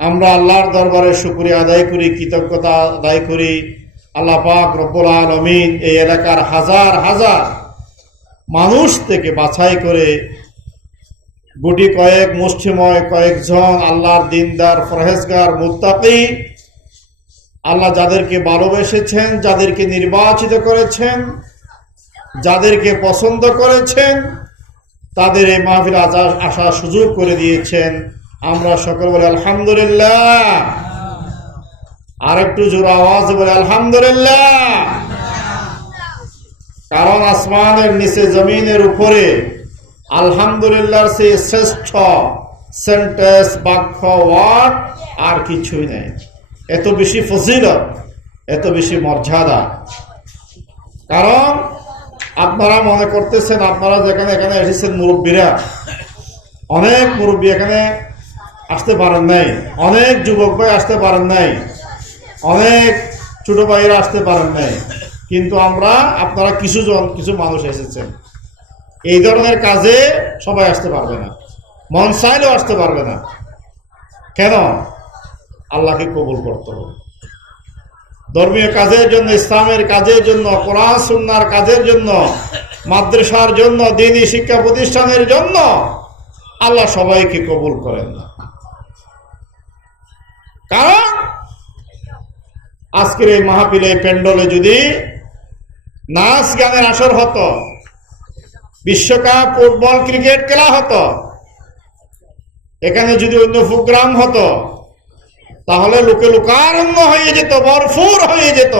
আমরা আল্লাহর দরবারে শুকরিয়া আদায় করি, কৃতজ্ঞতা আদায় করি। আল্লাহ পাক রব্বুল আলামিন এই এলাকার হাজার হাজার মানুষ থেকে বাছাই করে গুটি কয়েক মুষ্টিময় কয়েকজন আল্লাহর দিনদার ফরহেজগার মুত্তাকি, আল্লাহ যাদেরকে ভালোবেসেছেন, যাদেরকে নির্বাচিত করেছেন, যাদেরকে পছন্দ করেছেন, তাদের এই মাহফিলে আসার সুযোগ করে দিয়েছেন। আমরা সকল বলি আলহামদুলিল্লাহ। আর একটু জোরে আওয়াজে বলি আলহামদুলিল্লাহ। কারণ আসমানের নিচে জমিনের উপরে আলহামদুলিল্লাহর সেই শ্রেষ্ঠ সেন্টেন্স, বাক্য, ওয়ার্ড আর কিছুই নেই। এত বেশি ফজিলত, এত বেশি মর্যাদা। কারণ আপনারা মনে করতেছেন, আপনারা যেখানে এখানে এসেছেন মুরব্বীরা, অনেক মুরব্বী এখানে আসতে পারেন নাই, অনেক যুবক ভাই আসতে পারেন নাই, অনেক ছোট ভাইয়েরা আসতে পারেন নাই, কিন্তু আপনারা কিছু মানুষ এসেছেন। এই ধরনের কাজে সবাই আসতে পারবে না, মন চাইলেও আসতে পারবে না। কেন? আল্লাহকে কবুল করতে হবে। ধর্মীয় কাজের জন্য, ইসলামের কাজের জন্য, কোরআন সুন্নাহর কাজের জন্য, মাদ্রাসার জন্য, দ্বীনি শিক্ষা প্রতিষ্ঠানের জন্য আল্লাহ সবাইকে কবুল করেন না। কারণ আজকের এই মাহফিলে, প্যান্ডলে যদি নাচ গানের আসর হতো, বিশ্বকাপ ফুটবল ক্রিকেট খেলা হতো, এখানে যদি অন্য প্রোগ্রাম হতো, তাহলে লোকে লোকারণ্য হয়ে যেত, ভরপুর হয়ে যেত।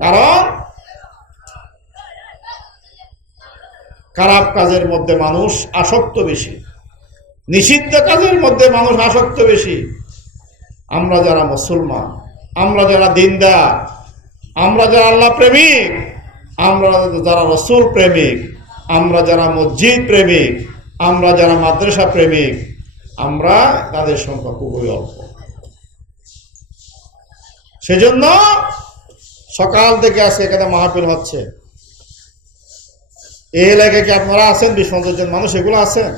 কারণ খারাপ কাজের মধ্যে মানুষ আসক্ত বেশি, নিষিদ্ধ কাজের মধ্যে মানুষ আসক্ত বেশি। আমরা যারা মুসলমান, আমরা যারা দিনদার, আমরা যারা আল্লাহ প্রেমিক, আমরা যারা রসুল প্রেমিক, আমরা যারা মসজিদ প্রেমিক, আমরা যারা মাদ্রাসা প্রেমিক, আমরা তাদের সংখ্যা খুবই অল্প। সেজন্য সকাল থেকে আজকে এখানে মাহফিল হচ্ছে। এই এলাকায় কি আপনারা আছেন? 20-50 জন মানুষ এগুলো আছেন,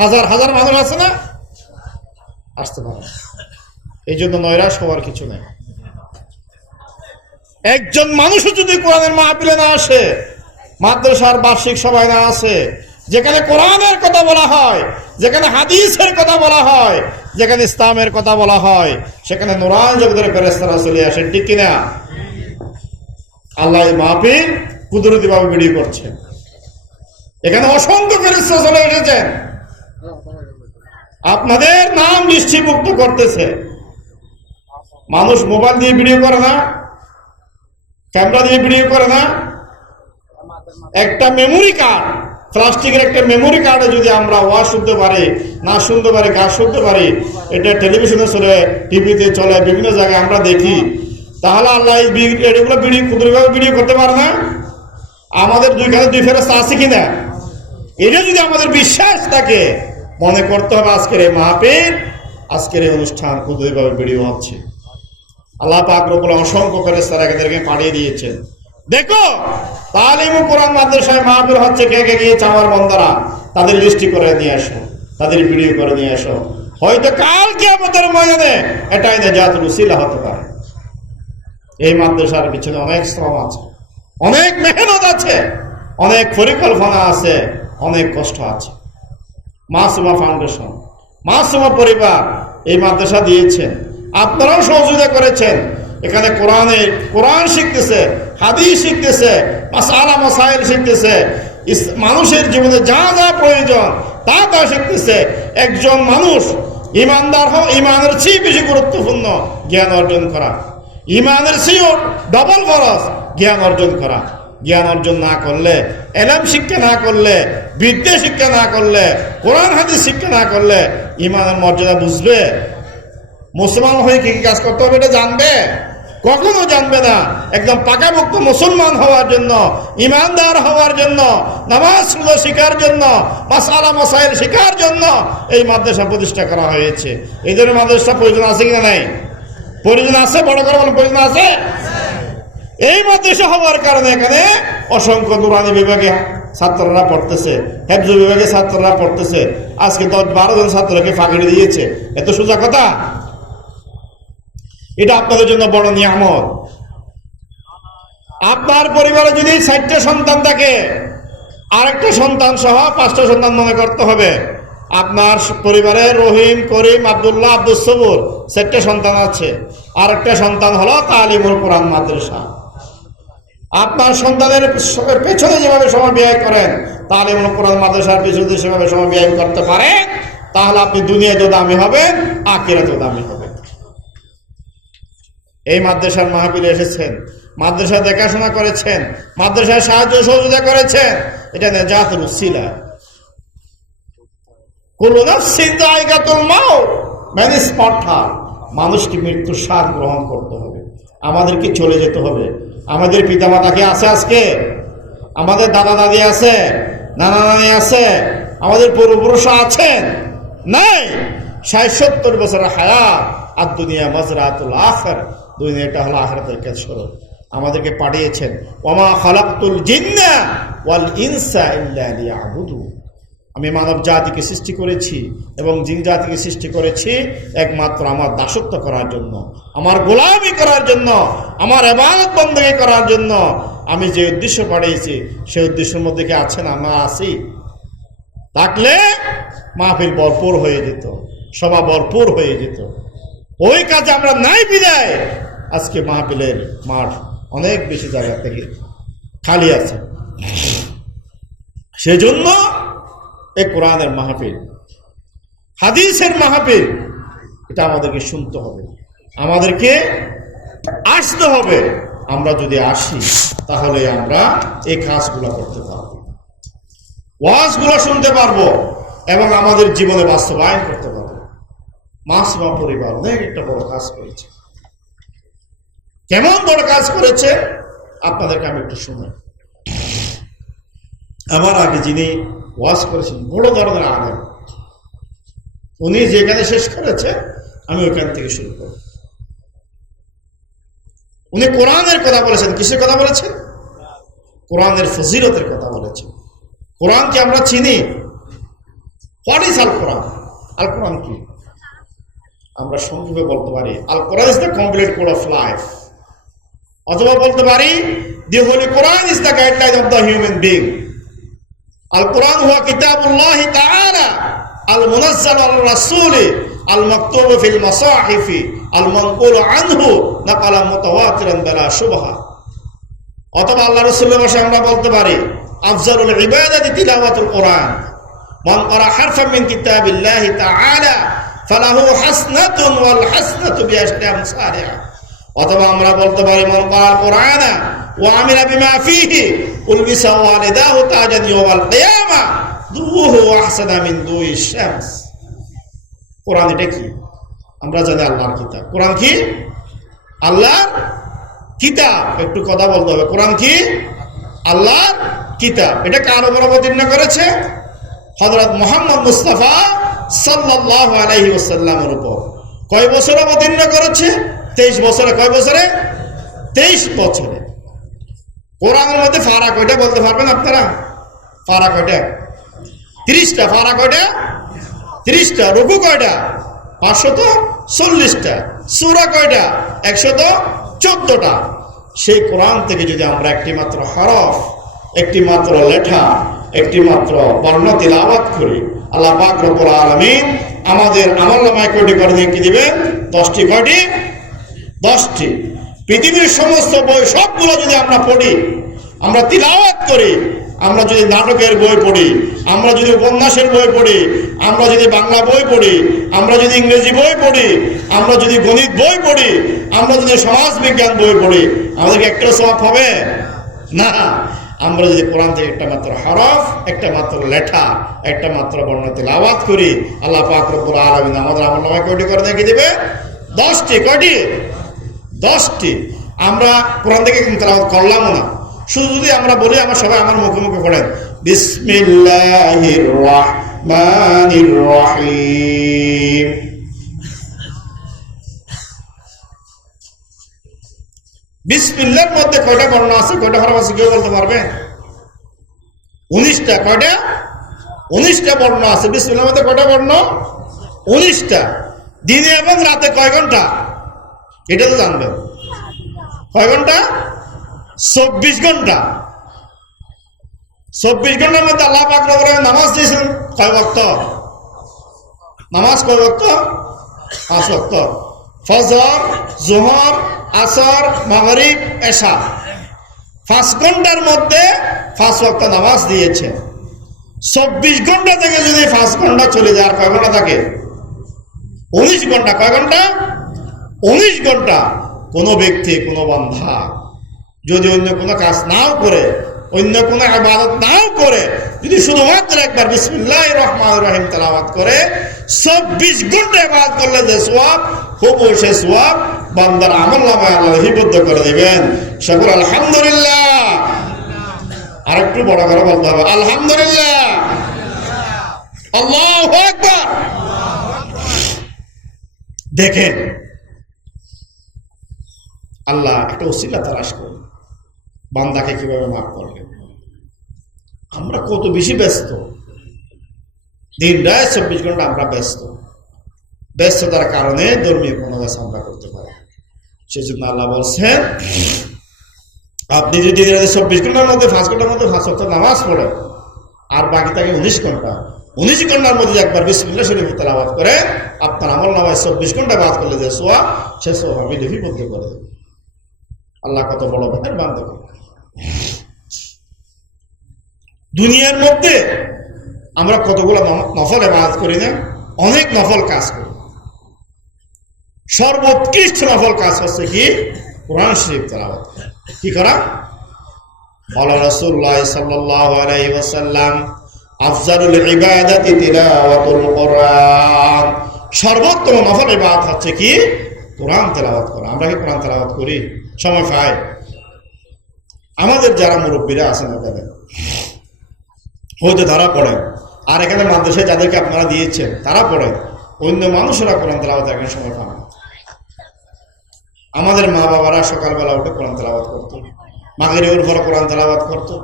হাজার হাজার মানুষ আছে না? আসতে পারে। এই জন্য নৈরাশ হওয়ার কিছু নেই। একজন মানুষও যদি কোরআনের মাহফিলে না আসে, মাদ্রাসার বার্ষিক সভায় না আসে, যেখানে কোরআনের কথা বলা হয়, যেখানে হাদিসের কথা বলা হয়, যেখানে ইসলামের কথা বলা হয়, সেখানে নুরান জগতের ফেরেশতারা চলে আসেন, ঠিক কিনা? আল্লাহ মাহফিল কুদরতি ভাবে ভিডিও করছেন। এখানে অসংখ্য ফেরেশতা চলে এসেছেন, আপনাদের নাম লিস্টিভুক্ত করতেছে। মানুষ মোবাইল দিয়ে ভিডিও করে না, ক্যামেরা দিয়ে ভিডিও করে না। একটা মেমোরি কার্ড, প্লাস্টিকের একটা মেমোরি কার্ডে যদি আমরা ওয়াজ শুনতে পারি, না শুনতে পারি, গান শুনতে পারি, এটা টেলিভিশনে চলে, টিভিতে চলে, বিভিন্ন জায়গায় আমরা দেখি, তাহলে আল্লাহ এগুলো ক্ষুদ্রভাবে ভিডিও করতে পারে না? আমাদের দুই ফেরেশতা আছে কিনা? এটা যদি আমাদের বিশ্বাস থাকে, মনে করতে হবে আজকের এই মাহফিল, আজকের এই অনুষ্ঠান ক্ষুদ্রভাবে ভিডিও হচ্ছে। আল্লাহ পাক রব্বুল অসংখ্য ফেরেশতারা এদেরকে পাঠিয়ে দিয়েছেন। দেখো, তালিম কোরআন মাদ্রাসায় মাহফিল হচ্ছে, কে কে গিয়েছে আমার বন্দারা, তাদের লিস্টি করে নিয়ে আসো, তাদের ভিডিও করে নিয়ে আসো। হয়তো কাল কিয়ামতের ময়দানে এটাই নাজাতুল উসিলা হতে পারে। এই মাদ্রাসার পিছনে অনেক শ্রম আছে, অনেক মেহনত আছে, অনেক পরিকল্পনা আছে, অনেক কষ্ট আছে। মাসুমা ফাউন্ডেশন, মাসুমা পরিবার এই মাদ্রাসা দিয়েছেন, আপনারাও সহযোগিতা করেছেন। এখানে কোরআন শিখতেছে, হাদিস শিখতেছে, মাসালা মাসাইল শিখতেছে, মানুষের জীবনে যা যা প্রয়োজন তা তা শিখতেছে। একজন মানুষ ইমানদার হোক, ইমানের চেয়ে বেশি গুরুত্বপূর্ণ জ্ঞান অর্জন করা, ইমানের চেয়েও ডবল ফরজ জ্ঞান অর্জন করা। জ্ঞান অর্জন না করলে, এলম শিক্ষা না করলে, বিদ্যা শিক্ষা না করলে, কোরআন হাদিস শিক্ষা না করলে ইমানের মর্যাদা বুঝবে? মুসলমান হয়ে কি কি কাজ করতে হবে এটা জানবে? কখনো জানবে না। একদম পাকাপোক্ত মুসলমান হওয়ার জন্য, ইমানদার হওয়ার জন্য, নামাজ শিখার জন্য, মাসালা মাসাইল শিখার জন্য এই মাদ্রাসা প্রতিষ্ঠা করা হয়েছে। এই ধরনের মাদ্রাসা প্রয়োজন আছে কিনা? নাই। প্রয়োজন আছে, বড় করে বলেন, প্রয়োজন আছে। এই মাদ্রাসা হওয়ার কারণে এখানে অসংখ্য নুরানি বিভাগে ছাত্ররা পড়তেছে, হেফজ বিভাগে ছাত্ররা পড়তেছে, আজকে 10-12 জন ছাত্রকে ফাঁকি দিয়েছে। এত সোজা কথা? এটা আপনাদের জন্য বড় নিয়ামত। আপনার পরিবারে যদি 4টা সন্তান থাকে, আরেকটা সন্তান সহ 5টা সন্তান মনে করতে হবে। আপনার পরিবারে রহিম, করিম, আব্দুল্লাহ, আব্দুল সবুর 4টা সন্তান আছে। আরেকটা সন্তান হলো তালিমুল কোরআন মাদ্রাসা। আপনার সন্তানের পেছনে যেভাবে সময় ব্যয় করেন, তালিমুল কোরআন মাদ্রাসার পেছনে সেভাবে সময় ব্যয় করতে পারেন, তাহলে আপনি দুনিয়াতেও দামি হবেন, আখিরাতেও দামি হবেন। এই মাদ্রাসার মাহফিলে এসেছেন, মাদ্রাসা দেখাশোনা করেছেন, মাদ্রাসায় সাহায্য সহযোগিতা করেছেন, এটা নেজাতুল উসিলা। কুল্লু নাফসিন যায়িকাতুল মাউত, মানে স্পর্ধা, মানুষকে মৃত্যুর স্বাদ গ্রহণ করতে হবে, আমাদেরকে চলে যেতে হবে। আমাদের পিতামাতা কি আছে আজকে? আমাদের দাদা দাদি আছে, নানা নানি আছে, আমাদের পূর্বপুরুষ আছেন? নাই। 60-70 বছরের হায়াত। আর দুনিয়া মাজরাতুল আখির, দুনিয়াটা হলো আখিরাতের কেশর। আমাদেরকে পাঠিয়েছেন, ওমা খালাকতুল জিন্না ওয়াল ইনসা ইল্লা লিয়াবুদুন। আমি মানব জাতিকে সৃষ্টি করেছি এবং জিন জাতিকে সৃষ্টি করেছি একমাত্র আমার দাসত্ব করার জন্য, আমার গোলামি করার জন্য, আমার ইবাদত বন্দেগী করার জন্য। আমি যে উদ্দেশ্য পাঠিয়েছি সেই উদ্দেশ্যের মধ্যে কি আছেন? আমরা আছি। থাকলে মাহফিল ভরপুর হয়ে যেত, সভা ভরপুর হয়ে যেত। ওই কাজে আমরা নাই বিদায় আজকে মাহফিলের মাঠ অনেক বেশি জায়গা থেকে খালি আছে। সেজন্য এই কোরআনের মাহফিল, হাদিসের মাহফিল, এটা আমাদেরকে শুনতে হবে, আমাদেরকে আসতে হবে। আমরা যদি আসি তাহলে আমরা এই কাজগুলো করতে পারবো, ওয়াজগুলো শুনতে পারবো এবং আমাদের জীবনে বাস্তবায়ন করতে পারবো। মাসুমা পরিবার অনেক একটা বড় কাজ করেছে। কেমন বড় কাজ করেছে আপনাদেরকে আমি একটু শুনাই। আমার আগে যিনি ওয়াজ করেছেন বড় ধরনের আলেম, উনি যেখানে শেষ করেছে আমি ওইখান থেকে শুরু করব। উনি কোরআনের কথা বলেছেন। কিসের কথা বলেছেন? কোরআনের ফজিলতের কথা বলেছেন। কোরআনকে আমরা চিনি। হোয়াট ইজ আল কোরআন? আল কোরআন কি? আমরা সংক্ষেপে বলতে পারি Al Quran is the complete code of life, অথবা বলতে পারি the holy Quran is the guideline of the human being. Al Quran হুয়া কিতাবুল্লাহ তাআলা আল মুনাজ্জাল আলা রাসূলি আল মাকতুব ফিল মাসাহিফি আল মানকুল আনহু নাকালা মুতাওয়াতিরান বিলা শুবহা। অথবা আল্লাহ রাসূলের ভাষায় আমরা বলতে পারি আফজালুল ইবাদাতি তিলাওয়াতুল কোরআন, মান ক্বারা হারফান মিন কিতাবিল্লাহি তাআলা ফালাহু হাসনাতুন ওয়াল হাসনাতু বিআশরি আমসালিহা। অথবা আমরা বলতে পারি মান ক্বারাল কোরআনা ওয়া আমিলা বিমা ফীহি উলবিসা ওয়ালিদাহু তাজান ইয়াওমাল কিয়ামা দুহু আহসানা মিন দুইশ শামস। কোরআন এটা কি? আমরা জানি আল্লাহর কিতাব। কোরআন কি? আল্লাহর কিতাব। একটু কথা বলতে হবে। কোরআন কি? আল্লাহর কিতাব। এটা কার উপর অবতীর্ণ করেছে? হযরত মুহাম্মদ মুস্তাফা সাল্লাল্লাহু আলাইহি ওয়াসাল্লামের উপর। কয় বছর অবতীর্ণ করেছে? 23 বছরে। কয় বছরে? 23 বছরে। কোরআনের মধ্যে ফারা কয়টা বলতে পারবেন আপনারা? ফারা কয়টা? 30টা। ফারা কয়টা? 30টা। রুকু কয়টা? 540টা। সূরা কয়টা? 114টা। সেই কোরআন থেকে যদি আমরা একটি মাত্র হরফ, একটি মাত্র লেখা, একটি মাত্র বর্ণ তিলাওয়াত করি, আল্লাহ পাক রব্বুল আলামিন আমাদের আমলনামায় কয়টি করে দিয়ে কি দিবেন? 10টি। কয়টি? 10টি। পৃথিবীর সমস্ত বই সবগুলো যদি আমরা পড়ি, আমরা তিলাওয়াত করি, আমরা যদি নাটকের বই পড়ি, আমরা যদি উপন্যাসের বই পড়ি, আমরা যদি বাংলা বই পড়ি, আমরা যদি ইংরেজি বই পড়ি, আমরা যদি গণিত বই পড়ি, আমরা যদি সমাজ বিজ্ঞান বই পড়ি, আমাদেরকে একটা সওয়াব হবে না। আমরা যদি কোরআন থেকে একটা মাত্র হরফ, একটা মাত্র লেখা, একটা মাত্র বর্ণ তিলাওয়াত করি, আল্লাহ পাক রব্বুল আলামিন আমাদের আমলনামায় কয়টি করে দেখে দিবে? 10টি। কয়টি? 10টি। আমরা কোরআন থেকে কিন্তু তেলাওয়াত করলামও না, শুধু যদি আমরা বলি, আমরা সবাই আমার মুখে মুখে পড়েন বিসমিল্লাহির রাহমানির রাহিম। বিসমিল্লাহর মধ্যে কয়টা বর্ণ আছে, কয়টা হরফ আছে কেউ বলতে পারবে? 19টা। কয়টা? 19টা বর্ণ আছে। বিসমিল্লাহর মধ্যে কয়টা বর্ণ? 19টা। দিনে এবং রাতে কয় ঘন্টা? এটা তো জানবেন। কয় ঘন্টা? 24 ঘন্টা। 24 ঘন্টার মধ্যে আল্লাহ পাক রব্বুল আলামিন নামাজ দিয়েছেন কয় ওয়াক্ত? নামাজ কয় ওয়াক্ত? 5 ওয়াক্ত। ফজর, যোহর, আসর, মাগরিব, এশা। 5 ঘন্টার মধ্যে 5 ওয়াক্ত নামাজ দিয়েছে। 24 ঘন্টা থেকে যদি 5 ঘন্টা চলে যায় আর কয় ঘন্টা থাকে? 19 ঘন্টা। কয় ঘন্টা? 19 ঘন্টা। কোনো ব্যক্তি, কোনো বান্দা যদি অন্য কোনো কাজ নাও করে, অন্য কোনো ইবাদত নাও করে, যদি শুধুমাত্র একবার বিসমিল্লাহির রহমানির রহিম তেলাওয়াত করে 24 ঘন্টা ইবাদত করলে যে সওয়াব, খুব সে সওয়াব বান্দার আমলনামায় আল্লাহ লিপিবদ্ধ করে দিবেন। সকল আলহামদুলিল্লাহ। আরেকটু বড় করে বলতে হবে আলহামদুলিল্লাহ। আল্লাহু আকবার। দেখেন আল্লাহ একটা ওসিলা তালাশ করলেন, বান্দাকে কিভাবে মাফ করলেন। আমরা কত বেশি ব্যস্ত, দিন রাত 24 ঘন্টা আমরা ব্যস্ত। ব্যস্ততার কারণে ধর্মীয় কোনো কাজ আমরা করতে পারি। সেজন্য আল্লাহ বলছেন, আপনি যদি 24 ঘন্টার মধ্যে 5 ঘন্টার মধ্যে 5 ওয়াক্ত নামাজ পড়েন আর বাকি থাকে 19 ঘন্টা, 19 ঘন্টার মধ্যে একবার বিসমিল্লাহ শরীফ তেলাওয়াত করে আপনার আমলনামায় 24 ঘন্টা বাদ করলে যে সওয়াব, সে সওয়াব আমি লিপিবদ্ধ করে দেব। আল্লাহ কত বড় মেহেরবান দেখেন। দুনিয়ার মধ্যে আমরা কতগুলো নফল ইবাদত করি না? অনেক নফল কাজ করি। সর্বোৎকৃষ্ট নফল কাজ হচ্ছে কি? কোরআন শরীফ তেলাওয়াত। কি করা? বলা রাসূলুল্লাহ সাল্লাল্লাহু আলাইহি ওয়াসাল্লাম, আফজালুল ইবাদাতি তিলাওয়াতুল কোরআন। সর্বোত্তম নফল ইবাদত হচ্ছে কি? কোরআন তেলাওয়াত করা। আমরা কি কোরআন তেলাওয়াত করি? সময় পাই? আমাদের যারা মুরব্বীরা আছেন এখানে হয়তো তারা পড়েন, আর এখানে মাদ্রাসায় যাদেরকে আপনারা দিয়েছেন তারা পড়েন, অন্য মানুষেরা কোরআন তেলাওয়াত এখন সময় পান না। আমাদের মা বাবারা সকালবেলা উঠে কোরআন তেলাওয়াত করতো, মাগরিবের পরে কোরআন তেলাওয়াত করতো।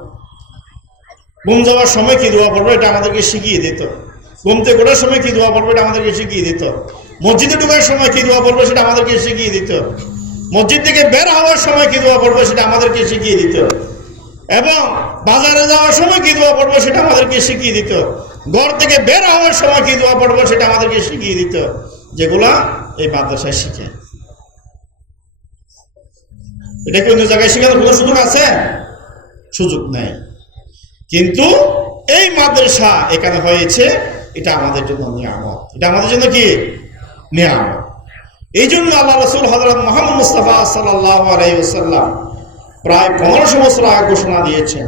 ঘুম যাওয়ার সময় কি দোয়া পড়বে এটা আমাদেরকে শিখিয়ে দিত। ঘুম থেকে ওঠার সময় কি দোয়া পড়বে এটা আমাদেরকে শিখিয়ে দিত। মসজিদে ঢোকার সময় কি দোয়া পড়বে সেটা আমাদেরকে শিখিয়ে দিত। মসজিদ থেকে বের হওয়ার সময় কি দোয়া পড়বে সেটা আমাদেরকে শিখিয়ে দিত। এবং বাজারে যাওয়ার সময় কি দোয়া পড়বে সেটা আমাদেরকে শিখিয়ে দিত। ঘর থেকে বের হওয়ার সময় কি দোয়া পড়বে সেটা আমাদেরকে শিখিয়ে দিত, যেগুলা এই মাদ্রাসায় শিখে। এটা কি অন্য জায়গায় শেখানোর কোনো সুযোগ আছে? সুযোগ নেই। কিন্তু এই মাদ্রাসা এখানে হয়েছে, এটা আমাদের জন্য নিয়ামত। এটা আমাদের জন্য কি? নিয়ামত। এই জন্য আল্লাহ রাসূল হযরত মুহাম্মদ মুস্তাফা সাল্লাল্লাহু আলাইহি ওয়াসাল্লাম প্রায় 1500 বছর আগে ঘোষণা দিয়েছেন,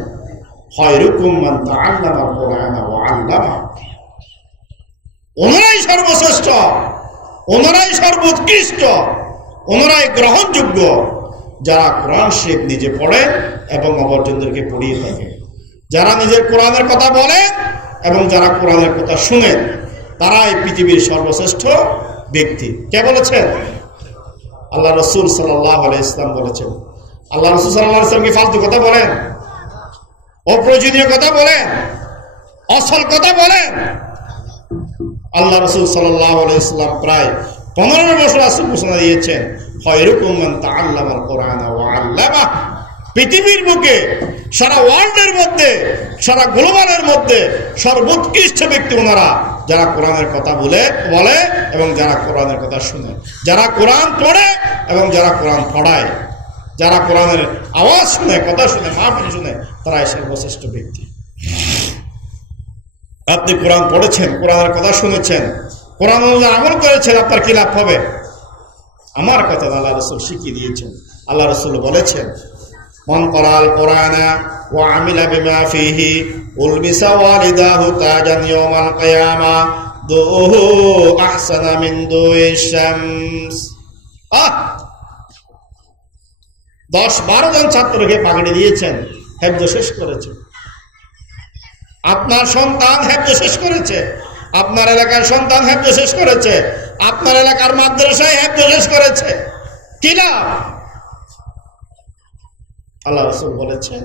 খায়রুকুম মান তাআল্লামাল কুরআনা ওয়া আল্লামা। ওনারাই সর্বশ্রেষ্ঠ, ওনারাই সর্বোৎকৃষ্ট, ওনারাই গ্রহণযোগ্য যারা কোরআন শরীফ নিজে পড়ে এবং অপরজনদেরকে পড়িয়ে থাকে। যারা নিজের কোরআনের কথা বলেন এবং যারা কোরআনের কথা শুনেন, তারাই পৃথিবীর সর্বশ্রেষ্ঠ ব্যক্তি। কে বলেছেন? আল্লাহ রাসূল সাল্লাল্লাহু আলাইহি ওয়াসাল্লাম বলেছেন। আল্লাহ রাসূল সাল্লাল্লাহু আলাইহি ওয়াসাল্লাম কি ফালতু কথা বলেন? অপ্রয়োজনীয় কথা বলেন? অসল কথা বলেন? আল্লাহ রাসূল সাল্লাল্লাহু আলাইহি ওয়াসাল্লাম প্রায় 15 বছর আসলে ঘোষণা দিয়েছেন, খায়রুকুম মান তাআল্লামাল কুরআনা ওয়া আল্লামা। পৃথিবীর বুকে, সারা ওয়ার্ল্ডের মধ্যে, সারা গ্লোবালের মধ্যে সর্বোৎকৃষ্ট ব্যক্তি ওনারা, যারা কোরআনের কথা বলে এবং যারা কোরআনের কথা শুনে, যারা কোরআন পড়ে এবং যারা কোরআন পড়ায়, যারা কোরআনের আওয়াজ শুনে, কথা শুনে, মাহফিল শুনে, তারাই সর্বশ্রেষ্ঠ ব্যক্তি। আপনি কোরআন পড়েছেন, কোরআনের কথা শুনেছেন, কোরআন অনুযায়ী আমল করেছেন, আপনার কি লাভ হবে? আমার কথা আল্লাহ রাসূল শিখিয়ে দিয়েছেন। আল্লাহ রাসূল বলেছেন, মান ক্বারাআল কুরআনা ওয়া আমিলা বিমা ফীহি উলবিসা ওয়ালিদাহু তাজান ইয়াওমাল কিয়ামা দুহু আহসানা মিন দুইশ শামস। 10-12 জন ছাত্রকে পাগড়ি দিয়েছেন, হেফজ শেষ করেছে। আপনার সন্তান হেফজ শেষ করেছে, আপনার এলাকার সন্তান হেফজ শেষ করেছে, আপনার এলাকার মাদ্রাসায় হেফজ শেষ করেছে। কি লাভ? আল্লাহ রাসূল বলেছেন,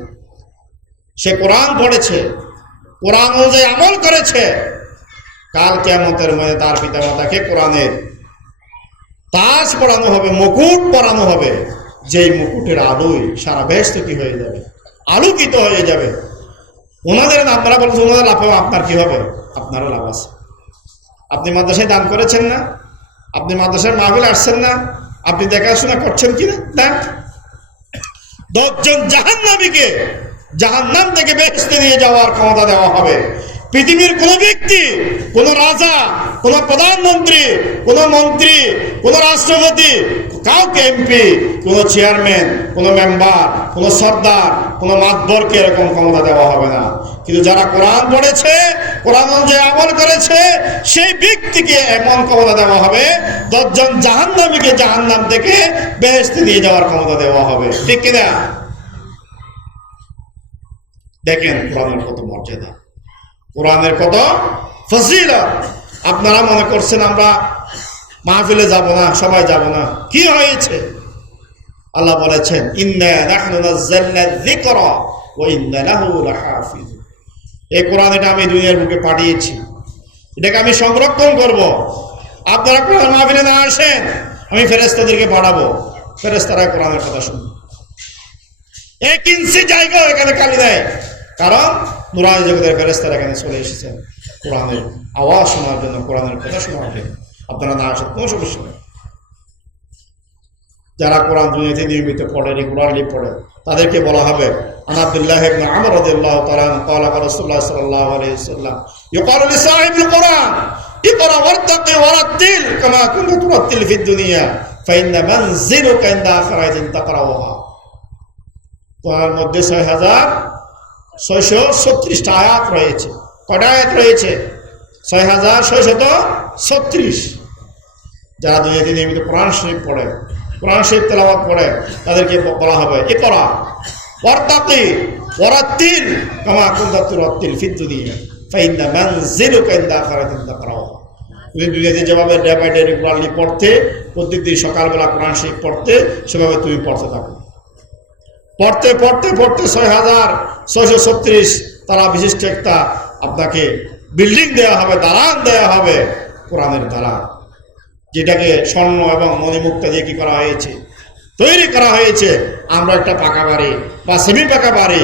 সে কোরআন পড়েছে, কোরআন অনুযায়ী আমল করেছে, কাল কিয়ামতের মধ্যে তার পিতামাতাকে কোরআনের তাজ পরানো হবে, মুকুট পরানো হবে, যেই মুকুটের আলোয় সারা বেহেশত কি হয়ে যাবে, আলোকিত হয়ে যাবে। ওনাদের আপনারা বলছেন ওনাদের লাভ হবে, আপনার কি হবে? আপনারও লাভ আছে। আপনি মাদ্রাসায় দান করেছেন না? আপনি মাদ্রাসার মাহফিলে আসছেন না? আপনি দেখাশোনা করছেন কি না? 10 জন জাহান্নামীকে জাহান্নাম থেকে বেহেশতে নিয়ে যাওয়ার ক্ষমতা দেওয়া হবে। পৃথিবীর কোন ব্যক্তি, কোন রাজা, কোন প্রধানমন্ত্রী, কোন মন্ত্রী, কোন রাষ্ট্রপতি, কাউকে এমপি, কোন চেয়ারম্যান, কোন মেম্বার, কোন সর্দার, কোন মাতবরকে এরকম ক্ষমতা দেওয়া হবে না। কিন্তু যারা কোরআন পড়েছে, কোরআন অনুযায়ী আমল করেছে, সেই ব্যক্তিকে এমন ক্ষমতা দেওয়া হবে, 10 জন জাহান্নামীকে জাহান্নাম থেকে বেহেশতে নিয়ে যাওয়ার ক্ষমতা দেওয়া হবে। ঠিক কিনা? দেখেন কোরআনের কত মর্যাদা, কোরআনের কত ফজিলত। আপনারা মনে করছেন আমরা মাহফিলে যাব না, সবাই যাব না, কি হয়েছে? আল্লাহ বলেছেন ইন্না নাহনু নাযালনা যিকরা ওয়া ইন্না লাহু লাহাফিজুন। এই কোরআন এটা আমি দুনিয়ার বুকে পাঠিয়েছি, এটাকে আমি সংরক্ষণ করব। আপনারা কোরআন মাহফিলে না আসেন, আমি ফেরেশতাদেরকে পাঠাবো, ফেরেশতারা কোরআনের কথা শুনবে। 1 ইঞ্চি জায়গা এখানে খালি নেই, কারণ নুরানি জগতের ফেরেশতারা এখানে চলে এসেছেন কোরআনের আওয়াজ শোনার জন্য, কোরআনের কথা শোনার জন্য। আপনারা না আসেন কোনো সমস্যা নেই। যারা কোরআন দুনিয়াতে নিয়মিত পড়ে, রেগুলারলি পড়ে, তাদেরকে বলা হবে আন আব্দুল্লাহ ইবনে আমর রাদিয়াল্লাহু তাআলা قال রাসূলুল্লাহ সাল্লাল্লাহু আলাইহি ওয়াসাল্লাম يقال لصاحب القرآن اقرأ وارتقي ورتل كما كنت ترتل في الدنيا فإن منزلك عند آخرة تقرأها। কোরআনের মধ্যে 6636টা আয়াত রয়েছে। কয়টা আয়াত রয়েছে? 6636। যারা দুনিয়াতে নিয়মিত কোরআন শরীফ পড়ে, কোরআন শরীফ তেলাওয়াত পড়ে, তাদেরকে বলা হবে ইকরা ওয়ারতাকি ওয়ারাত্তিল কামা কুনতা তুরাত্তিল ফিদ দুনিয়া ফাইন্না মানজিলুকা ইনদা আখিরাতিন তাকরাউহা। তুমি দুনিয়াতে যেভাবে ডে বাই ডে রেগুলারলি পড়তে, প্রত্যেকদিন সকালবেলা কোরআন শরীফ পড়তে, সেভাবে তুমি পড়তে থাকো। পড়তে পড়তে পড়তে 6636 তারা বিশিষ্ট একটা আপনাকে বিল্ডিং দেওয়া হবে, দালান দেওয়া হবে, কোরআনের দালান, যেটাকে স্বর্ণ এবং মণিমুক্তা দিয়ে কি করা হয়েছে, তৈরি করা হয়েছে। আমরা একটা পাকা বাড়ি বা সেমি পাকা বাড়ি,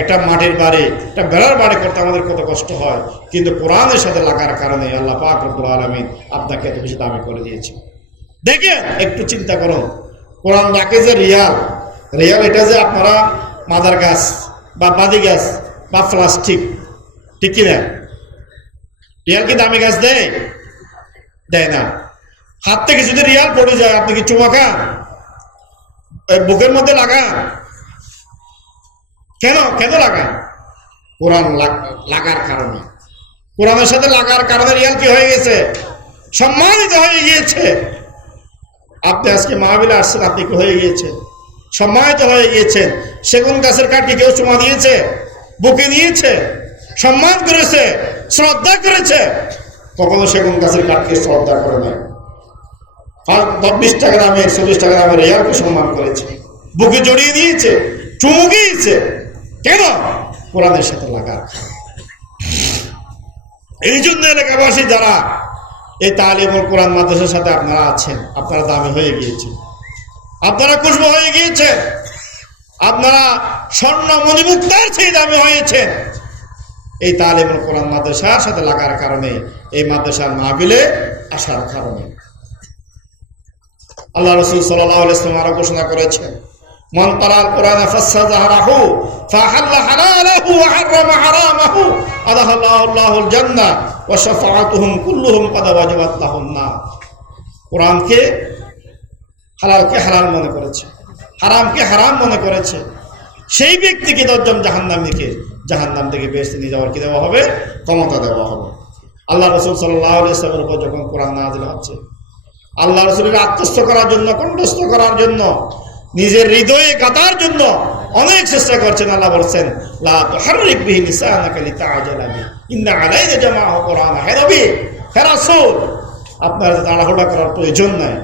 একটা মাটির বাড়ি, একটা বেড়ার বাড়ি করতে আমাদের কত কষ্ট হয়, কিন্তু কোরআনের সাথে লাগার কারণে আল্লাহ পাক রব্বুল আলামিন আপনাকে এত বেশি দামি করে দিয়েছে। দেখেন, একটু চিন্তা করুন, কোরআন ডাকে যে রিয়াল, এটা যে আপনারা মাদার গাছ বা বাদি গাছ বা প্লাস্টিক, ঠিক কিনা? রিয়াল কি দামি গাছ দেয় না। হাত থেকে যদি রিয়াল পড়ে যায়, আপনি কি চুমা খান? বুকের মধ্যে লাগান কেন লাগান? কোরআন লাগার কারণে, কোরআনের সাথে লাগার কারণে রিয়াল কি হয়ে গেছে? সম্মানিত হয়ে গিয়েছে। আপনি আজকে মাহফিলে আসছেন, আপনি কি হয়ে গিয়েছে? সম্মানিত হয়ে গিয়েছেন। সেগুন গাছের কাঠকে কেউ চুমা দিয়েছে? বুকে নিয়েছে, সম্মান করেছে, শ্রদ্ধা করেছে? কখনো সেগুন গাছের কাঠকে শ্রদ্ধা করে না। 20 টাকা দামে, 40 টাকা দামে রিয়ালকে সম্মান করেছে, বুকে জড়িয়ে নিয়েছে, চুমু গিয়েছে। কেন? কোরআনের সাথে লাগার। এই জন্য এলাকাবাসী যারা এই তালিমুল কোরআন মাদ্রাসার সাথে আপনারা আছেন, আপনারা দামি হয়ে গিয়েছেন, আপনারা খুশবু হয়ে গিয়েছেন, আপনারা স্বর্ণ মণিমুক্তার সেই দামি হয়েছেন এই তালিমুল কোরআন মাদ্রাসার সাথে লাগার কারণে, এই মাদ্রাসার মাহফিলে আসার কারণে। আল্লাহ রাসূল সাল্লাল্লাহু আলাইহি ওয়াসাল্লাম আরো ঘোষণা করেছেন মান তারাল কোরআন ফাসাযাহরাহু ফাহাল্লা হালালাহু ওয়া হারামা হারামাহু আদাহাল্লাহুল জান্নাহ ওয়া শাফাআতুহুম কুল্লুহুম ক্বাদ ওয়াজাবাত লাহুম না। কোরআনকে হালালকে হালাল মনে করেছে, হারামকে হারাম মনে করেছে, সেই ব্যক্তিকে 10 জন জাহান্নাম থেকে বেহেশতে নিয়ে যাওয়ার কি দেওয়া হবে? ক্ষমতা দেওয়া হবে। আল্লাহ রাসূল সাল্লাল্লাহু আলাইহি ওয়াসাল্লামের উপর যখন কোরআন নাযিল হচ্ছে, আল্লাহ রাসূলকে আত্মস্থ করার জন্য, কণ্ঠস্থ করার জন্য, নিজের হৃদয়ে গাঁথার জন্য অনেক চেষ্টা করছেন। আল্লাহ বলছেন লা তুহাররিক বিহি লিসানাকা লিতাআজালা বিহি ইন্না আলাইনা জামাআহু কুরআনা। হে নবী, হে রাসূল, আপনার তাড়াহুড়া করার প্রয়োজন নাই।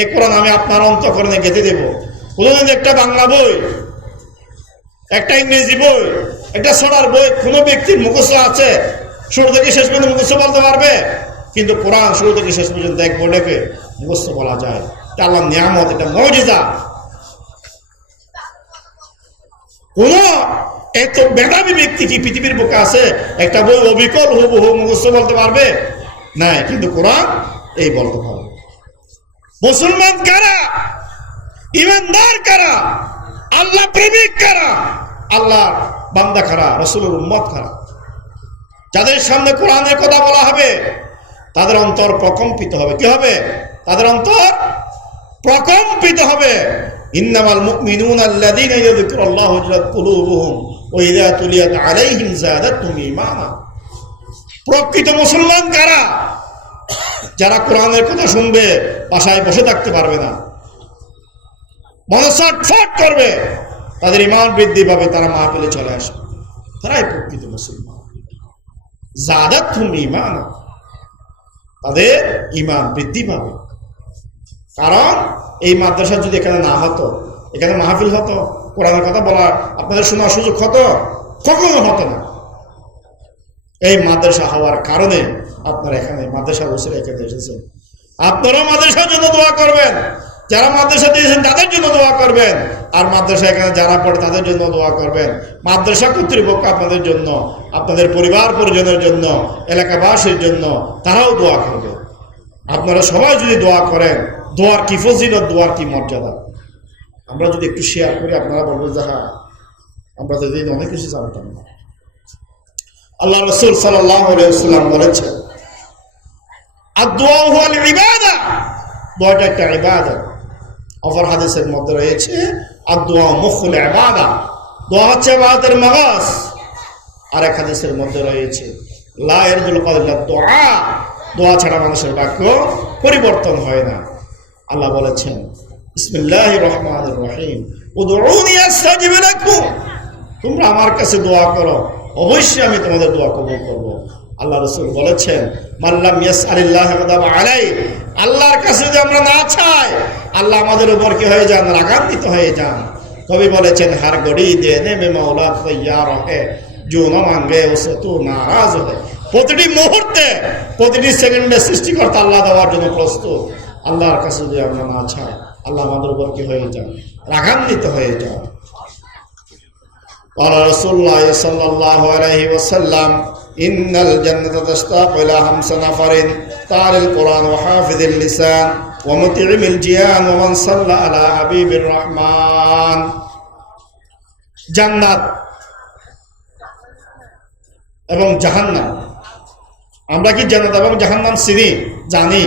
এই কোরআন আমি আপনার অন্তঃকরণে গেঁথে দেব। কোনদিন একটা বাংলা বই, একটা ইংরেজি বই, একটা সোনার বই কোনো ব্যক্তির মুখস্থ আছে, শুরু থেকে শেষ পর্যন্ত মুখস্থ বলতে পারবে, কিন্তু কোরআন শুরু থেকে শেষ পর্যন্ত এক বোর্ডে মুখস্থ বলা যায়। এটা আল্লাহর নিয়ামত, এটা মুজিজা। কোন এত মেধাবী ব্যক্তি কি পৃথিবীর বুকে আছে একটা বই অবিকল হুবহু মুখস্থ বলতে পারবে? নাই, কিন্তু কোরআন এই বলতে পারবে। মুসলমান কারা, ইমানদার কারা, আল্লাহ প্রেমিক কারা, আল্লাহর বান্দা কারা, রাসূলের উম্মত কারা? যাদের সামনে কোরআনের কথা বলা হবে তাদের অন্তর প্রকম্পিত হবে। কি হবে? তাদের অন্তর প্রকম্পিত হবে। ইন্নামাল মুমিনুনা আল্লাযীনা ইয়াযকুরুল্লাহু ওয়াজিলাত কুলুবুহুম ওয়া ইযা তুলিয়াত আলাইহিম যাদাতুহুম ঈমানা। প্রকৃত মুসলমান কারা? যারা কোরআনের কথা শুনবে বাসায় বসে থাকতে পারবে না, মনে ছটফট করবে, তাদের ঈমান বৃদ্ধি পাবে, তারা মাহফিলে চলে আসবে, তারাই প্রকৃত মুসলমান। যাদাতুহুম ঈমানা, তাদের ঈমান বৃদ্ধি পাবে। কারণ এই মাদ্রাসা যদি এখানে না হতো, এখানে মাহফিল হতো, কোরআনের কথা বলার আপনাদের শোনার সুযোগ হতো? কখনো হতো না। এই মাদ্রাসা হওয়ার কারণে আপনারা এখানে মাদ্রাসা বসে এখানে এসেছেন। আপনারাও মাদ্রাসার জন্য দোয়া করবেন, যারা মাদ্রাসা দিয়েছেন তাদের জন্য দোয়া করবেন, আর মাদ্রাসা এখানে যারা পড়ে তাদের জন্য দোয়া করবেন। মাদ্রাসা কর্তৃপক্ষ আপনাদের জন্য, আপনাদের পরিবার পরিজনের জন্য, এলাকাবাসীর জন্য তারাও দোয়া করবে। আপনারা সবাই যদি দোয়া করেন, দোয়ার কি ফজিলত, দোয়ার কি মর্যাদা, আমরা যদি একটু শেয়ার করি আপনারা বলবেন যে হ্যাঁ, আমরা তো দিন অনেক কিছু জানতাম না। আল্লাহ রাসূল সাল্লাল্লাহু আলাইহি ওয়াসাল্লাম বলেছেন, আদ-দুআ হুয়াল ইবাদা, দোয়াটা একটা ইবাদত। অপর হাদিসের মধ্যে রয়েছে আদ-দুআ মুখুল ইবাদা, দোয়া হচ্ছে ইবাদতের মগজ। আর এক হাদিসের মধ্যে রয়েছে লা ইয়ারদুল কওলা দুআ, দোয়া ছাড়া মানুষের বাক্য পরিবর্তন হয় না। আল্লাহ বলেছেন বিসমিল্লাহির রহমানির রহিম, উদউনি আস্তাজিব লাকুম, তোমরা আমার কাছে দোয়া করো, অবশ্যই আমি তোমাদের দোয়া কবুল করব। আল্লাহ রাসূল বলেছেন মাল্লাম ইয়াসআলিল্লাহ গাদাবা আলাইহি, আল্লাহর কাছে যদি আমরা না চাই, আল্লাহ আমাদের উপর কি হয়ে যান? রাগান্বিত হয়ে যান। কবি বলেছেন হার গড়ি দেনে মে মাওলা তৈয়ার হে, जो न मांगे उसे तू नाराज है। প্রতিটি মুহূর্তে, প্রতিটি সেকেন্ডে সৃষ্টিকর্তা আল্লাহ দেওয়ার জন্য প্রস্তুত। আল্লাহর কাছে যদি আমরা না চাই, আল্লাহ আমাদের উপর কি হয়ে যান? রাগান্বিত হয়ে যান। قال رسول الله صلى الله عليه وسلم إن الجنة تشتاق إلى 5 نفر تالي القرآن وحافظ اللسان ومطعم الجيان ومن صلى على حبيب الرحمن। জান্নাত এবং জাহান্নাম, আমরা কি জান্নাত এবং জাহান্নাম চিনি? জানি।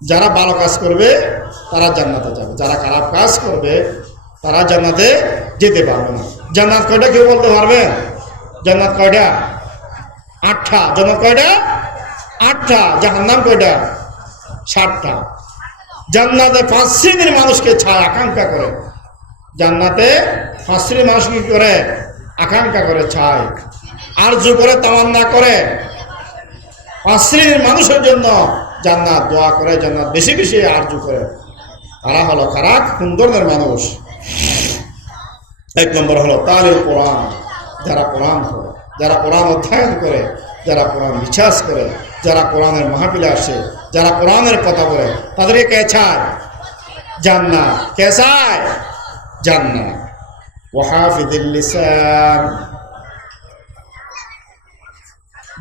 যারা ভালো কাজ করবে তারা জান্নাতে যাবে, যারা খারাপ কাজ করবে তারা জান্নাতে যেতে পারবে না। জান্নাত কয়টা কেউ বলতে পারবেন? জান্নাত কয়টা? 8টা। জান্নাত কয়টা? 8টা। জাহান্নাম কয়টা? 7টা। জান্নাতে 5 শ্রেণীর মানুষকে ছায় আকাঙ্ক্ষা করে, জান্নাতে 5 শ্রেণীর মানুষ কি করে? আকাঙ্ক্ষা করে, চায়, আরজু করে, তামান্না করে। 5 শ্রেণীর মানুষের জন্য জান্নাত দোয়া করে, জান্নাত বেশি বেশি আরজু করে। তারা হলো কারা? কোন ধরনের মানুষ? 1 নম্বর হলো তালিল কোরআন, যারা কোরআন পড়ে, যারা কোরআন অধ্যয়ন করে, যারা কোরআন বিশ্বাস করে, যারা কোরআনের মাহফিলে আসে, যারা কোরআনের কথা বলে, তাদেরকে কে চায়? জান্নাত। কে চায়? জান্নাত। ওয়াহাফিযুল লিসান,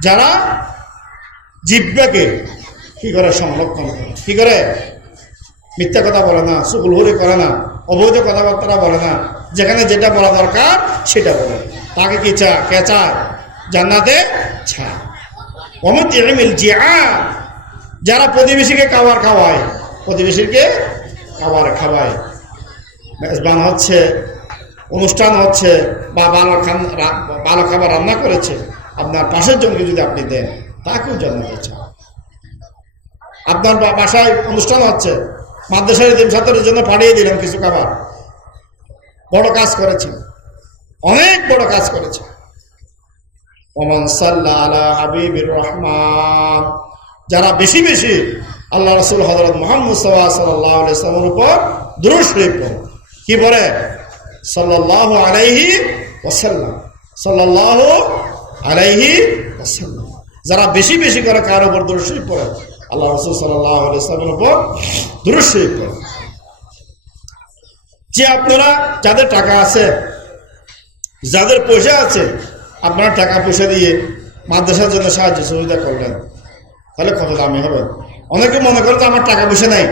যারা জিহ্বাকে কি করে? সংরক্ষণ করে। কি করে? মিথ্যা কথা বলে না, চুগলখড়ি করে না, অবৈধ কথাবার্তা বলে না, যেখানে যেটা বলা দরকার সেটা বলে। তাকে কি চায়? কে চায়? জান্নাতে চায়। ওয়ামুতিমিল জিআন, যারা প্রতিবেশীকে খাবার খাওয়ায়, প্রতিবেশীকে খাবার খাওয়ায়, মেজবান হচ্ছে, অনুষ্ঠান হচ্ছে, বা ভালো খাবার রান্না করেছে, আপনার পাশের জনকে যদি আপনি দেন, তাকেও জান্নাতে চান। আপনার বাসায় অনুষ্ঠান হচ্ছে, মাদ্রাসার এতিম ছাত্রদের জন্য পাঠিয়ে দিলেন কিছু খাবার, বড় কাজ করেছে, অনেক বড় কাজ করেছে। ওমান সাল্লা আলা হাবিবির রহমান, যারা বেশি বেশি আল্লাহ রাসূল হযরত মুহাম্মদ মুস্তাফা সাল্লাল্লাহু আলাইহি ওয়াসাল্লামের উপর দুরূদ শরীফ পড়ে। কি পড়ে? সাল্লাল্লাহু আলাইহি ওয়াসাল্লাম, সাল্লাল্লাহু আলাইহি ওয়াসাল্লাম। যারা বেশি বেশি করে কার উপর দুরূদ শরীফ পড়ে, আল্লাহ রাসূল সাল্লাল্লাহু আলাইহি ওয়াসাল্লামের উপর দুরূদ শরীফ পড়ে। যে আপনারা যাদের টাকা আছে, যাদের পয়সা আছে, আপনারা টাকা পয়সা দিয়ে মাদ্রাসার জন্য সাহায্য সুবিধা করলেন, তাহলে কত দামি হবে। অনেকে মনে করে তো আমার টাকা পয়সা নাই,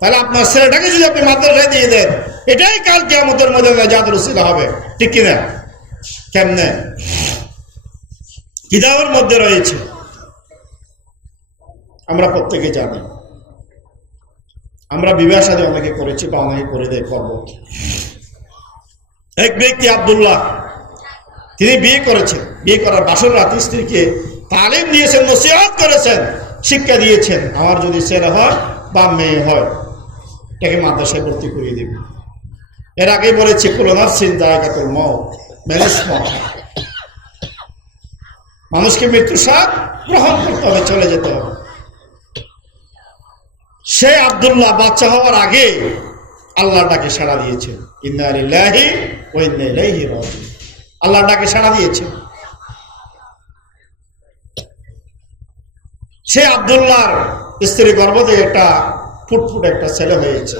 তাহলে আপনার ছেলেটাকে যদি আপনি মাদ্রাসায় দিয়ে দেন, এটাই কাল কিয়ামতের মধ্যে নাজাতের উসিলা হবে, ঠিক কিনা? কেমনে? কিতাবের মধ্যে রয়েছে, আমরা প্রত্যেকে জানি। আমরা বিবাহ শাদী অনেকে করেছি বা অনেকে করে দেয়, করব। এক ব্যক্তি আব্দুল্লাহ, তিনি বিয়ে করেছেন। বিয়ে করার বাসর রাতে স্ত্রীকে তালিম দিয়েছেন, নসিহত করেছেন, শিক্ষা দিয়েছেন, আমার যদি ছেলে হয় বা মেয়ে হয় এটাকে মাদ্রাসায় ভর্তি করিয়ে দেবে। এর আগেই বলেছি, কুল্লু নাফসিন যায়কাতুল মাউত, ম্যানেজ মত, মানুষকে মৃত্যু স্বাদ গ্রহণ করতে হবে, চলে যেতে হবে। সে আব্দুল্লাহ বাচ্চা হওয়ার আগে আল্লাহর ডাকে সাড়া দিয়েছে, ইন্না লিল্লাহি ওয়া ইন্না ইলাইহি রাজিউন, আল্লাহর ডাকে সাড়া দিয়েছে। সে আব্দুল্লাহর স্ত্রী গর্ভ থেকে একটা ফুটফুট একটা ছেলে হয়েছে,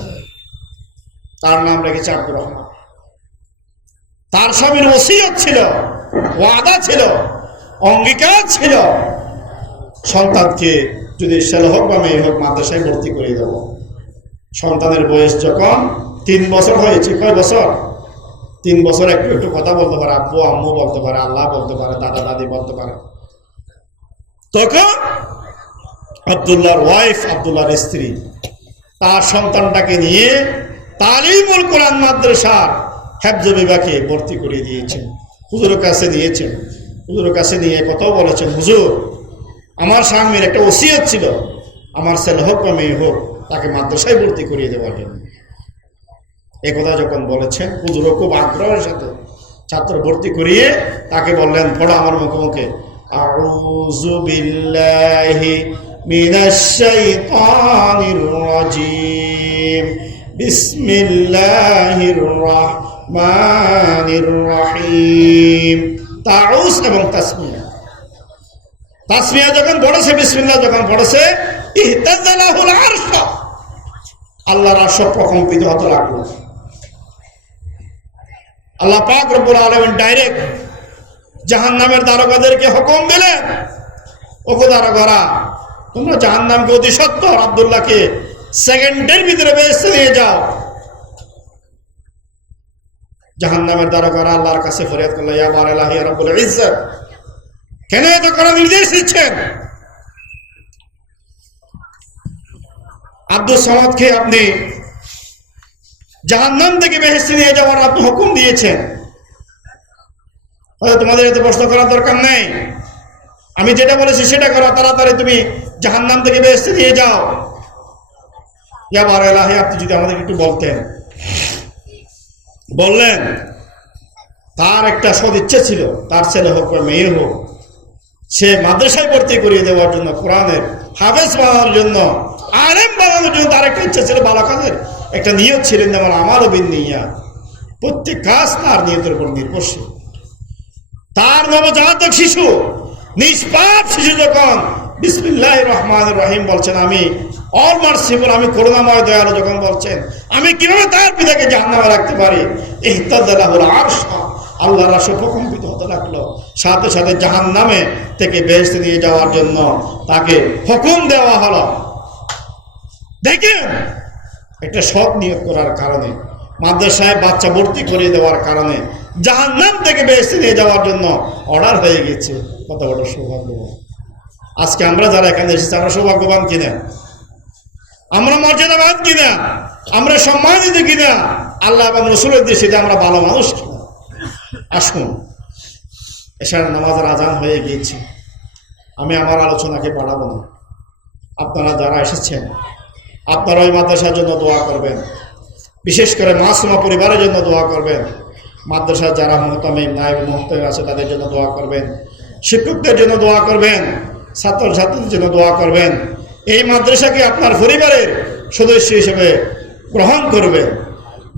তার নাম রেখেছে আব্দুর রহমান। তার স্বামীর ওসিয়ত ছিল, ওয়াদা ছিল, অঙ্গীকার ছিল, সন্তানকে যদি ছেলে হোক বা মেয়ে হোক মাদ্রাসায় ভর্তি করে দেব। সন্তানের বয়স যখন 3 বছর হয়েছে, কয় বছর? 3 বছর, একটু একটু কথা বলতে পারে, আব্বু আম্মু বলতে পারে, আল্লাহ বলতে পারে, দাদা দাদি বলতে পারে, তখন আব্দুল্লাহর ওয়াইফ, আব্দুল্লাহর স্ত্রী তার সন্তানটাকে নিয়ে তালিমুল কোরআন মাদ্রাসার হেফজ বিভাগে ভর্তি করে দিয়েছেন। হুজুরের কাছে নিয়েছেন, হুজুরের কাছে নিয়ে কথাও বলেছেন, হুজুর আমার স্বামীর একটা ওসিয়ত ছিল, আমার ছেলে হোক বা মেয়ে হোক তাকে মাদ্রাসায় ভর্তি করিয়ে দেওয়ার জন্য। একথা যখন বলেছেন, হুজুরও খুব আগ্রহের সাথে ছাত্র ভর্তি করিয়ে তাকে বললেন, পড়ো আমার মুখে মুখে, আউযু বিল্লাহি মিনাশ শাইতানির রাজিম, বিসমিল্লাহির রাহমানির রহিম। তাউজ এবং তাসমিয়া, তাসমিয়া যখন পড়েছে, বিসমিল্লাহ যখন পড়েছে, ইহতাযালাহুল আরশ, আল্লাহর আরশ প্রকম্পিত হতে লাগলো। আল্লাহ পাক রব্বুল আলামিন ডাইরেক্ট জাহান্নামের দারোগাদেরকে হুকুম দিলেন, ওগো দারোগারা, তোমরা জাহান্নামকে অতি সত্বর আব্দুল্লাহকে সেকেন্ডের ভিতরে বেহেশতে নিয়ে যাও। জাহান্নামের দারোগারা আল্লাহর কাছে ফরিয়াদ করলো, ইয়া বারাল্লাহ, ইয়া রাব্বুল ইজ্জত, কেন এত করার নির্দেশ দিচ্ছেন? আব্দুল সামাদকে আপনি জাহান্নাম থেকে বেহেশতে নিয়ে যাওয়ার আপনি হুকুম দিয়েছেন, তোমাদের এত প্রশ্ন করার দরকার নেই, আমি যেটা বলেছি সেটা করো, তাড়াতাড়ি তুমি জাহান্নাম থেকে বেহেশতে নিয়ে যাও। ইয়া বারাল্লাহ, আপনি যদি আমাদের একটু বলতেন। বললেন তার একটা সদিচ্ছা ছিল, তার ছেলে হোক বা মেয়ে হোক সে মাদ্রাসায় ভর্তি করিয়ে দেওয়ার জন্য, কোরআনের হাফেজ বানানোর জন্য, আলেম বানানোর জন্য তার একটা ইচ্ছা ছিল, ভালো কাজের একটা নিয়ত ছিলেন, যেমন আমারও বিন্নিয়া, প্রত্যেক কাজ তার নিয়তের উপর নির্ভরশীল। তার নবজাতক শিশু, নিষ্পাপ শিশু যখন বিসমিল্লাহির রহমানির রহিম বলছেন, আমি অল মার্সিবল, আমি করুণাময় দয়ালু যখন বলছেন, আমি কিভাবে তার পিতাকে জাহান্নামে রাখতে পারি? ইহতাযালাহুল আরশ, আল্লাহর আরশ প্রকম্পিত হতে লাগলো। সাথে সাথে জাহান্নামে থেকে বেহেশতে নিয়ে যাওয়ার জন্য তাকে হুকুম দেওয়া হলো। দেখেন, একটা সৎ নিয়ত করার কারণে, মাদ্রাসায় বাচ্চা ভর্তি করে দেওয়ার কারণে জাহান্নাম থেকে বেহেশতে নিয়ে যাওয়ার জন্য অর্ডার হয়ে গেছে। কত বড় সৌভাগ্যবান! আজকে আমরা যারা এখানে এসেছি, আমরা সৌভাগ্যবান কিনা? আমরা মর্যাদাবান কিনা? আমরা সম্মানিত কিনা? আল্লাহ এবং রাসূলের দৃষ্টিতে আমরা ভালো মানুষ কিনা? আসুন, এশার নামাজের আজান হয়ে গিয়েছে, আমি আমার আলোচনাকে বাড়াবো না। আপনারা যারা এসেছেন, আপনারা ওই মাদ্রাসার জন্য দোয়া করবেন, বিশেষ করে মাসুমা পরিবারের জন্য দোয়া করবেন। মাদ্রাসার যারা মুহতামিম, নায়েব মুহতামিম আছে তাদের জন্য দোয়া করবেন, শিক্ষকদের জন্য দোয়া করবেন, ছাত্রছাত্রীদের জন্য দোয়া করবেন। এই মাদ্রাসাকে আপনার পরিবারের সদস্য হিসেবে গ্রহণ করবেন।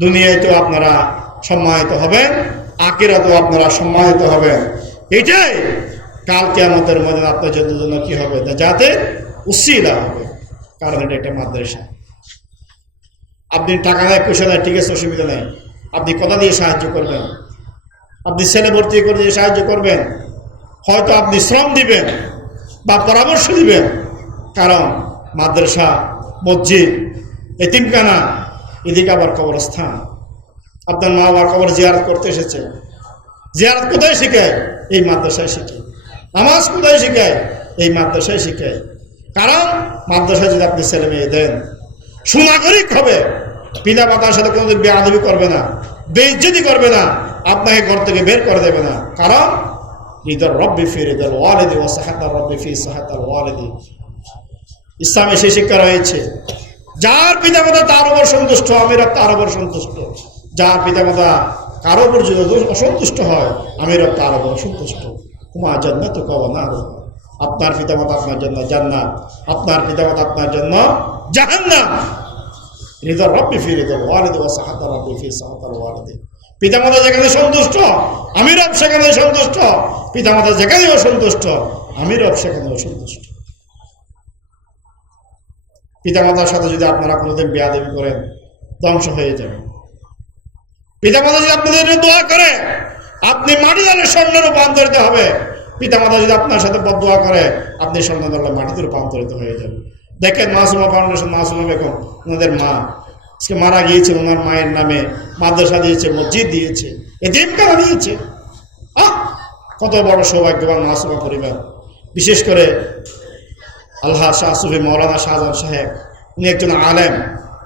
দুনিয়ায় তো আপনারা সম্মানিত হবেন, আখিরাতেও আপনারা সম্মানিত হবেন। এটাই কাল কিয়ামতের ময়দানে আপনার জন্য কি হবে, যাতে উসিলা হবে। কারণ এটা একটা মাদ্রাসা। আপনি টাকা নেয়, পয়সা নেয়, ঠিক আছে, অসুবিধা নেই। আপনি কথা দিয়ে সাহায্য করবেন, আপনি ছেলে ভর্তি করে দিয়ে সাহায্য করবেন, হয়তো আপনি শ্রম দিবেন বা পরামর্শ দিবেন। কারণ মাদ্রাসা, মসজিদ, এতিমখানা, এদিকে আবার কবরস্থান। আপনার মা বাবার কবর জিয়ারত করতে এসেছে, জিয়ারত কোথায় শিখায়? এই মাদ্রাসায় শিখে। নামাজ কোথায় শিখায়? এই মাদ্রাসায় শিখায়। কারণ মাদ্রাসায় যদি আপনি ছেলে মেয়ে দেন, সুনাগরিক হবে, পিতা মাতার সাথে কোনোদিন বেয়াদবি করবে না, বেইজ্জতি করবে না, আপনাকে ঘর থেকে বের করে দেবে না। কারণ রিদার রব্বি ফি রিদাল ওয়ালিদি ওয়া সাহাতার রব্বি ফি সাহাতাল ওয়ালিদি। ইসলামে সেই শিক্ষা রয়েছে, যার পিতামাতা তার উপর সন্তুষ্ট, আমি রব তার উপর সন্তুষ্ট। যার পিতামাতা কারো উপর যদি অসন্তুষ্ট হয়, আমি রব তার উপর সন্তুষ্ট। কুমা জান্নাত ওয়া নার। আপনার পিতামাতা আপনার জন্য জান্নাত, আপনার পিতামাতা আপনার জন্য জাহান্নাম। রিদার রব্বি ফি রিদাল ওয়ালিদি ওয়া সাহাতার রব্বি ফি সাহাতাল ওয়ালিদি। পিতামাতা যেখানে সন্তুষ্ট, আমি রব সেখানে সন্তুষ্ট। পিতামাতা যেখানে অসন্তুষ্ট, আমি রব সেখানে অসন্তুষ্ট। পিতামাতার সাথে যদি আপনারা কোনোদিন বেয়াদবি করেন, ধ্বংস হয়ে যাবে। পিতামাতা যদি আপনাদের দোয়া করে, আপনি মাটি দ্বারে স্বর্ণে রূপান্তরিত হবে। পিতামাতা যদি আপনার সাথে বদদোয়া করে, আপনি স্বর্ণ দ্বারা মাটিতে রূপান্তরিত হয়ে যাবে। দেখেন মাসুমা ফাউন্ডেশন, মাসুমা বেগম, ওনাদের মা আজকে মারা গিয়েছে। ওনার মায়ের নামে মাদ্রাসা দিয়েছে, মসজিদ দিয়েছে, এতিমখানা দিয়েছে। কত বড় সৌভাগ্যবান মাসুমা পরিবার। বিশেষ করে আল্লাহ শাহ সুফি মৌলানা শাহজাহান সাহেব, উনি একজন আলেম,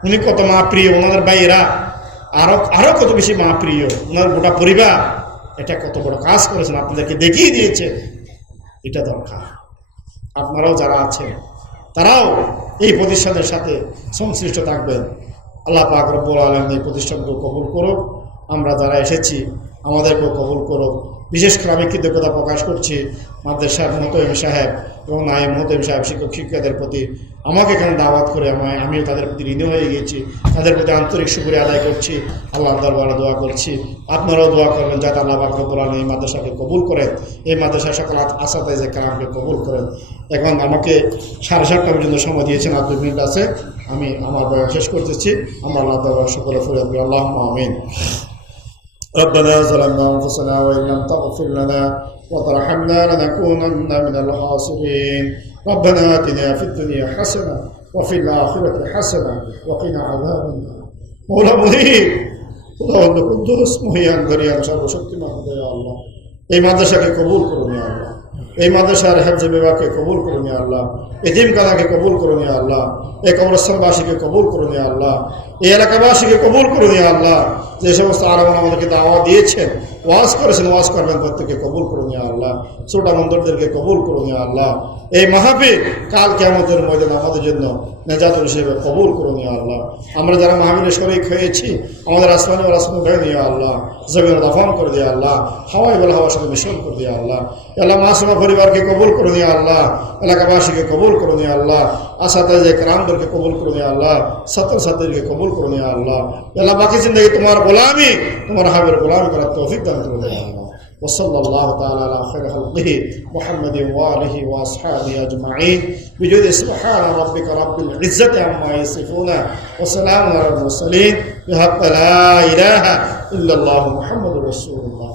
উনি কত মা প্রিয়, ওনাদের ভাইয়েরা আরো কত বেশি মা প্রিয়, ওনার গোটা পরিবার। এটা কত বড় কাজ করেছেন, আপনাদেরকে দেখিয়ে দিয়েছে। এটা দরকার। আপনারাও যারা আছেন, তারাও এই প্রতিষ্ঠানের সাথে সংশ্লিষ্ট থাকবেন। আল্লাহ পাক রব্বুল আলামিন এই প্রতিষ্ঠানকে কবুল করুক। আমরা যারা এসেছি আমাদেরকেও কবুল করুক। বিশেষ করে আমি কৃতজ্ঞতা প্রকাশ করছি মাদ্রাসার মোহতমিম সাহেব এবং নায়েব মোহতমিম সাহেব, শিক্ষক শিক্ষকদের প্রতি। আমাকে এখানে দাওয়াত করে আমিও তাদের প্রতি ঋণী হয়ে গিয়েছি। তাদের প্রতি আন্তরিক শুকরিয়া আদায় করছি। আল্লাহর দরবারে দোয়া করছি, আপনারাও দোয়া করবেন যাতে আল্লাহ পাক রব্বুল আলামিন এই মাদ্রাসাকে কবুল করেন, এই মাদ্রাসার সকল আসাতায়ে কেরামকে কবুল করেন। এখন আমাকে 7:30 পর্যন্ত সময় দিয়েছেন, আর 2 মিনিট আছে। আমি আমার বয়ান শেষ করতেছি। আমরা আল্লাহর দরবারে সকলে ফরিয়াদ করি, আল্লাহুম্মা আমিন। ربنا ظلمنا أنفسنا وإن لم تغفر لنا وترحمنا لنكونن من الخاسرين. ربنا آتنا في الدنيا حسنة وفي الآخرة حسنة وقنا عذاب النار. مولا মুহিব, খুদাবন্দ কুদ্দুস, মহিয়ান দরিয়ান সর্বশক্তিমান দয়া আল্লাহ, এই মাদ্রাসাকে কবুল করুন ইয়া আল্লাহ। এই মাদ্রাসার হেফজে বিভাগকে কবুল করুন ইয়া আল্লাহ। এতিমখানাকে কবুল করুন ইয়া আল্লাহ। এই কবরস্থানবাসীকে কবুল করুন ইয়া আল্লাহ। এই এলাকাবাসীকে কবুল করুন ইয়া আল্লাহ। যে সমস্ত আলেমরা আমাদেরকে দাওয়াত দিয়েছেন, ওয়াজ করেছেন, ওয়াজ করবেন, প্রত্যেককে কবুল করুন ইয়া আল্লাহ। ছোটা মন্দিরদেরকে কবুল করুন ইয়া আল্লাহ। এই মাহফিল কাল কিয়ামতের ময়দানে আমাদের জন্য নেজাতুল হিসেবে কবুল করুন ইয়া আল্লাহ। আমরা যারা মাহফিলে শরীক হয়েছি, আমাদের আসমানি ওয়াল আসমানি ভাই ইয়া আল্লাহ, জমিনে দাফন করে দিয়া আল্লাহ, হাওয়াই বল হাওয়ার সাথে মিশ্রণ করে দিয়া আল্লাহ। আল্লাহ মাসুমা পরিবারকে কবুল করুন ইয়া আল্লাহ। এলাকাবাসীকে কবুল করুন ইয়া আল্লাহ। আসাতায়ে কেরামদেরকে কবুল করুন ইয়া আল্লাহ। ছাত্রছাত্রীদেরকে কবুল করুন ইয়া আল্লাহ। আল্লাহ বাকি জিন্দগি তোমার গোলামি, তোমার হাবিবের গোলামি করার তৌফিক দান করুন ইয়া আল্লাহ। وصلى الله تعالى على خير خلقه محمد وآله وأصحابه أجمعين بجود سبحان ربك رب العزة عما يصفون وسلام على المرسلين بحق لا إله إلا الله محمد رسول الله.